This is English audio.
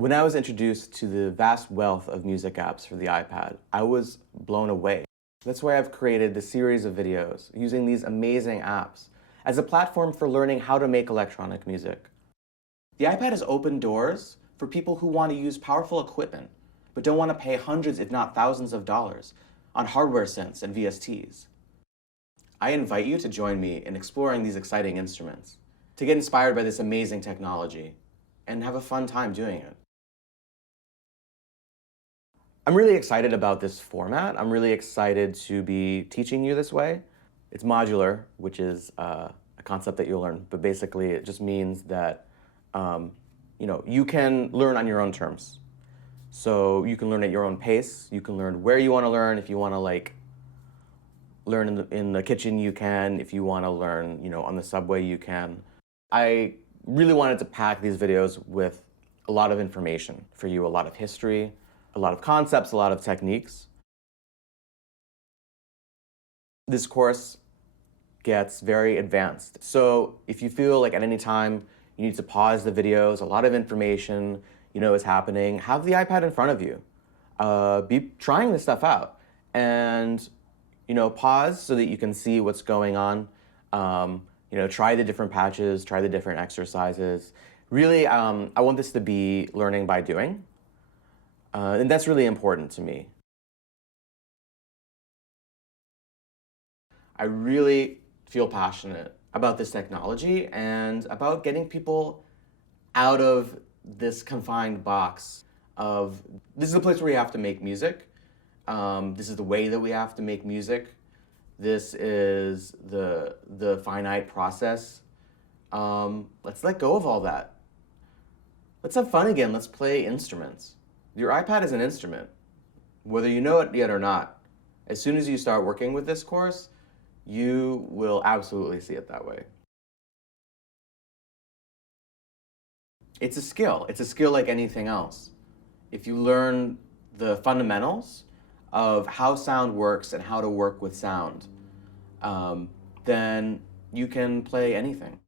When I was introduced to the vast wealth of music apps for the iPad, I was blown away. That's why I've created a series of videos using these amazing apps as a platform for learning how to make electronic music. The iPad has opened doors for people who want to use powerful equipment, but don't want to pay hundreds if not thousands of dollars on hardware synths and VSTs. I invite you to join me in exploring these exciting instruments, to get inspired by this amazing technology, and have a fun time doing it. I'm really excited about this format. I'm really excited to be teaching you this way. It's modular, which is a concept that you'll learn, but basically it just means that you can learn on your own terms. So you can learn at your own pace. You can learn where you want to learn. If you want to learn in the kitchen, you can. If you want to learn on the subway, you can. I really wanted to pack these videos with a lot of information for you, a lot of history, a lot of concepts, a lot of techniques. This course gets very advanced. So if you feel like at any time you need to pause the videos, a lot of information is happening, have the iPad in front of you. Be trying this stuff out and pause so that you can see what's going on. Try the different patches, try the different exercises. Really, I want this to be learning by doing. And that's really important to me. I really feel passionate about this technology and about getting people out of this confined box of this is the place where we have to make music. This is the way that we have to make music. This is the finite process. Let's let go of all that. Let's have fun again. Let's play instruments. Your iPad is an instrument, whether you know it yet or not. As soon as you start working with this course, you will absolutely see it that way. It's a skill. It's a skill like anything else. If you learn the fundamentals of how sound works and how to work with sound, then you can play anything.